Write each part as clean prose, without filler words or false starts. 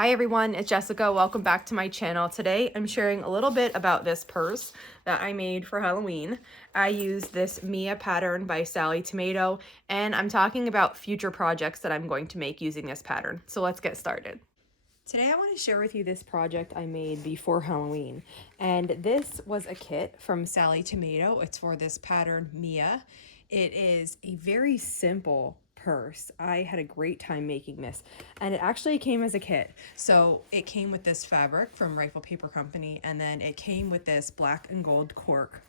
Hi everyone, it's Jessica. Welcome back to my channel. Today I'm sharing a little bit about this purse that I made for Halloween. I used this Mia pattern by Sally Tomato, and I'm talking about future projects that I'm going to make using this pattern. So let's get started. Today I want to share with you this project I made before Halloween, and this was a kit from Sally Tomato. It's for this pattern Mia. It is a very simple purse. I had a great time making this, and it actually came as a kit. So it came with this fabric from Rifle Paper Company, and then it came with this black and gold cork,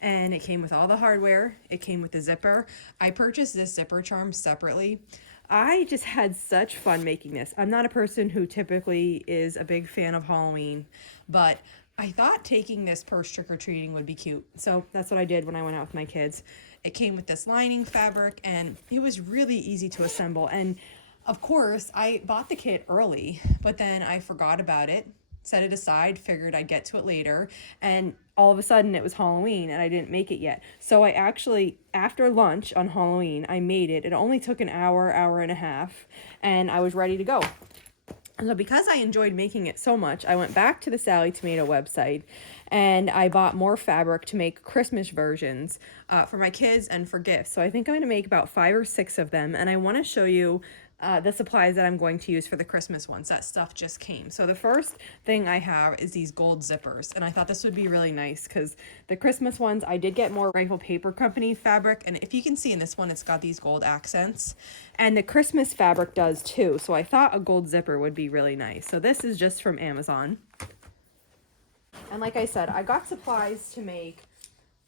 and it came with all the hardware. It came with the zipper. I purchased this zipper charm separately. I just had such fun making this. I'm not a person who typically is a big fan of Halloween, but I thought taking this purse trick-or-treating would be cute. So that's what I did when I went out with my kids. It came with this lining fabric, and it was really easy to assemble. And of course, I bought the kit early, but then I forgot about it, set it aside, figured I'd get to it later, and all of a sudden it was Halloween and I didn't make it yet. So I actually, after lunch on Halloween, I made it. It only took an hour, hour and a half, and I was ready to go. And so because I enjoyed making it so much, I went back to the Sally Tomato website and I bought more fabric to make Christmas versions for my kids and for gifts. So I think I'm going to make about 5 or 6 of them, and I want to show you the supplies that I'm going to use for the Christmas ones. That stuff just came. So the first thing I have is these gold zippers, and I thought this would be really nice because the Christmas ones, I did get more Rifle Paper Company fabric, and if you can see in this one, it's got these gold accents, and the Christmas fabric does too. So I thought a gold zipper would be really nice. So this is just from Amazon. And like I said, I got supplies to make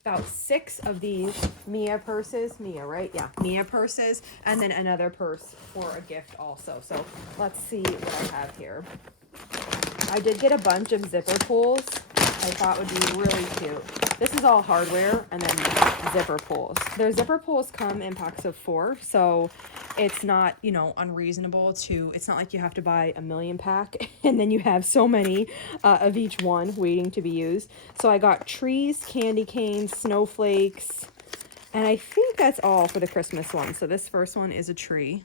about 6 of these Mia purses. Mia, right? Yeah, Mia purses. And then another purse for a gift also. So let's see what I have here. I did get a bunch of zipper pulls. I thought would be really cute. This is all hardware and then zipper pulls. Their zipper pulls come in packs of 4, so it's not, unreasonable it's not like you have to buy a million pack and then you have so many of each one waiting to be used. So I got trees, candy canes, snowflakes, and I think that's all for the Christmas one. So this first one is a tree.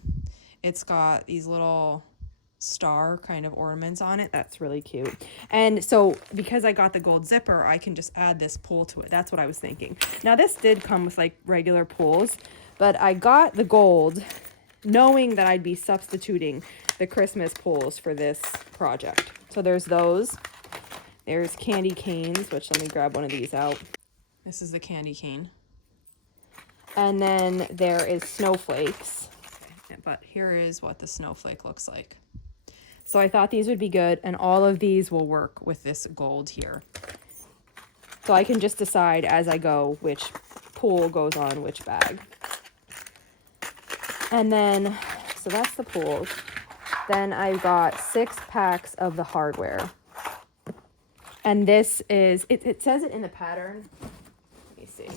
It's got these little star kind of ornaments on it. That's really cute. And so because I got the gold zipper, I can just add this pull to it. That's what I was thinking. Now this did come with like regular pulls, but I got the gold knowing that I'd be substituting the Christmas pulls for this project. So there's those. There's candy canes, which let me grab one of these out. This is the candy cane. And then there is snowflakes. Okay, but here is what the snowflake looks like. So I thought these would be good, and all of these will work with this gold here. So I can just decide as I go which pool goes on which bag. And then, so that's the pools. Then I've got 6 packs of the hardware. And this is, it says it in the pattern. Let me see.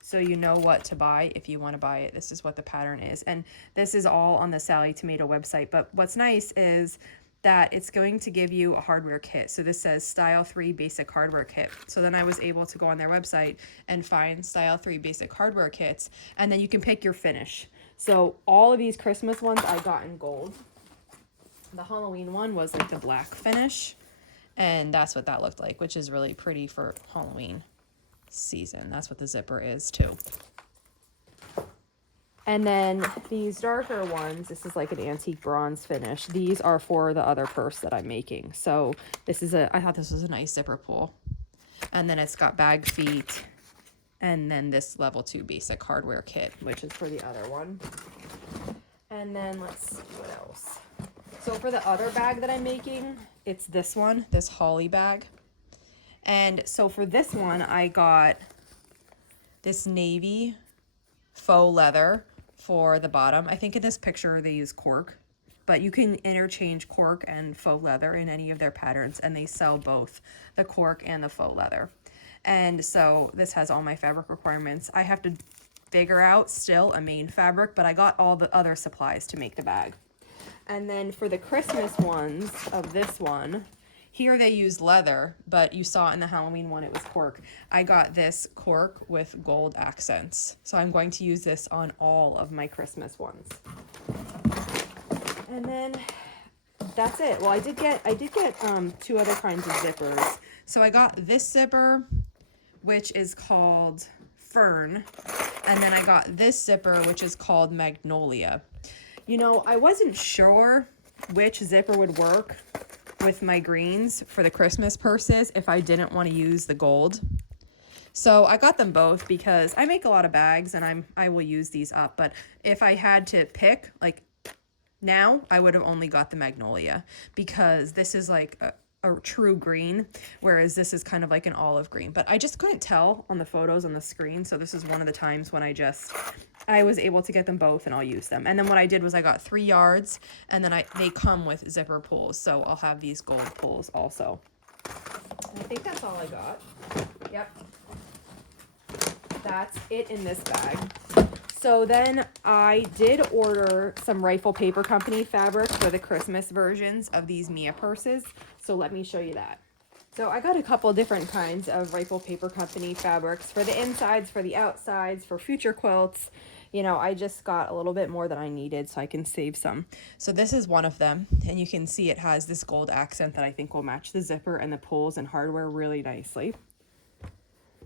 So you know what to buy if you want to buy it. This is what the pattern is. And this is all on the Sally Tomato website. But what's nice is that it's going to give you a hardware kit. So this says Style 3 Basic Hardware Kit. So then I was able to go on their website and find Style 3 Basic Hardware Kits. And then you can pick your finish. So all of these Christmas ones I got in gold. The Halloween one was like the black finish. And that's what that looked like, which is really pretty for Halloween season. That's what the zipper is too. And then these darker ones, this is like an antique bronze finish. These are for the other purse that I'm making. So this is I thought this was a nice zipper pull. And then it's got bag feet. And then this level 2 basic hardware kit, which is for the other one. And then let's see what else. So for the other bag that I'm making, it's this one, this holly bag. And so for this one, I got this navy faux leather for the bottom. I think in this picture they use cork, but you can interchange cork and faux leather in any of their patterns, and they sell both the cork and the faux leather. And so this has all my fabric requirements. I have to figure out still a main fabric, but I got all the other supplies to make the bag. And then for the Christmas ones of this one, here they use leather, but you saw in the Halloween one it was cork. I got this cork with gold accents. So I'm going to use this on all of my Christmas ones. And then that's it. Well, I did get two other kinds of zippers. So I got this zipper, which is called Fern, and then I got this zipper, which is called Magnolia. You know, I wasn't sure which zipper would work with my greens for the Christmas purses if I didn't want to use the gold. So I got them both because I make a lot of bags and I will use these up. But if I had to pick, like now, I would have only got the Magnolia because this is like a true green, whereas this is kind of like an olive green. But I just couldn't tell on the photos on the screen, so this is one of the times when I was able to get them both and I'll use them. And then what I did was I got 3 yards, and then they come with zipper pulls, so I'll have these gold pulls also. I think that's all I got. Yep. That's it in this bag. So then I did order some Rifle Paper Company fabric for the Christmas versions of these Mia purses. So let me show you that. So I got a couple different kinds of Rifle Paper Company fabrics for the insides, for the outsides, for future quilts. You know, I just got a little bit more than I needed so I can save some. So this is one of them, and you can see it has this gold accent that I think will match the zipper and the pulls and hardware really nicely.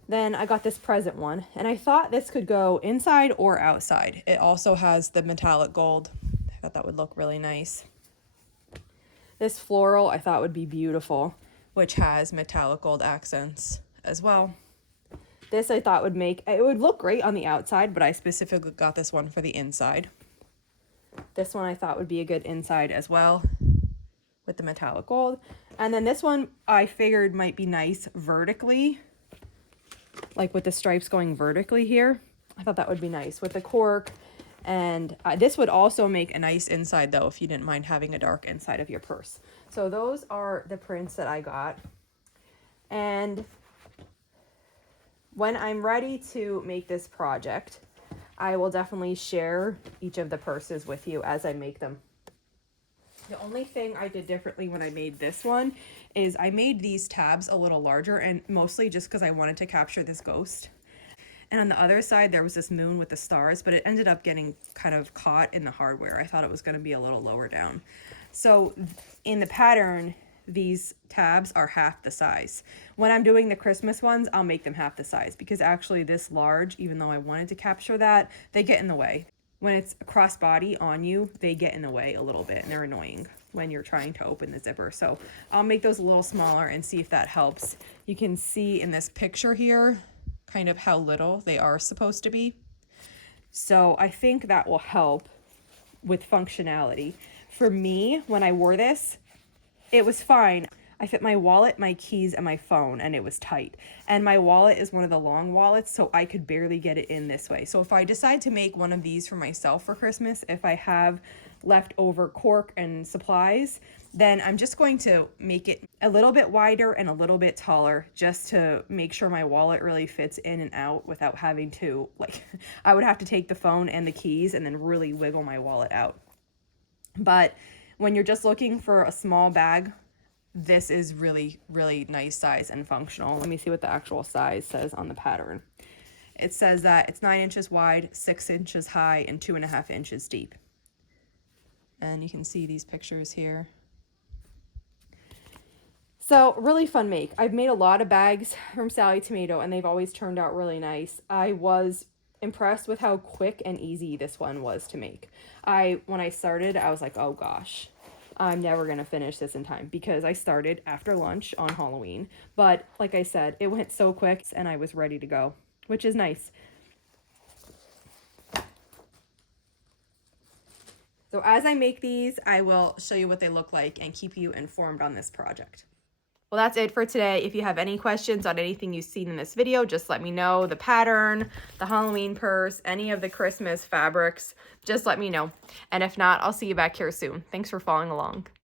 Then I got this present one, and I thought this could go inside or outside. It also has the metallic gold. I thought that would look really nice. This floral I thought would be beautiful, which has metallic gold accents as well. This I thought it would look great on the outside, but I specifically got this one for the inside. This one I thought would be a good inside as well with the metallic gold. And then this one I figured might be nice vertically, like with the stripes going vertically here. I thought that would be nice with the cork. And this would also make a nice inside though, if you didn't mind having a dark inside of your purse. So those are the prints that I got. And when I'm ready to make this project, I will definitely share each of the purses with you as I make them. The only thing I did differently when I made this one is I made these tabs a little larger, and mostly just because I wanted to capture this ghost. And on the other side, there was this moon with the stars, but it ended up getting kind of caught in the hardware. I thought it was going to be a little lower down. So in the pattern, these tabs are half the size. When I'm doing the Christmas ones, I'll make them half the size because actually this large, even though I wanted to capture that, they get in the way. When it's a crossbody on you, they get in the way a little bit and they're annoying when you're trying to open the zipper. So I'll make those a little smaller and see if that helps. You can see in this picture here kind of how little they are supposed to be. So I think that will help with functionality. For me, when I wore this, it was fine. I fit my wallet, my keys, and my phone, and it was tight. And my wallet is one of the long wallets, so I could barely get it in this way. So if I decide to make one of these for myself for Christmas, if I have leftover cork and supplies, then I'm just going to make it a little bit wider and a little bit taller just to make sure my wallet really fits in and out without having to, like, I would have to take the phone and the keys and then really wiggle my wallet out. But when you're just looking for a small bag, this is really, really nice size and functional. Let me see what the actual size says on the pattern. It says that it's 9 inches wide, 6 inches high, and 2.5 inches deep. And you can see these pictures here. So really fun make. I've made a lot of bags from Sally Tomato and they've always turned out really nice. I was impressed with how quick and easy this one was to make. When I started, I was like, oh gosh, I'm never going to finish this in time because I started after lunch on Halloween. But like I said, it went so quick and I was ready to go, which is nice. So as I make these, I will show you what they look like and keep you informed on this project. Well, that's it for today. If you have any questions on anything you've seen in this video, just let me know. The pattern, the Halloween purse, any of the Christmas fabrics, just let me know. And if not, I'll see you back here soon. Thanks for following along.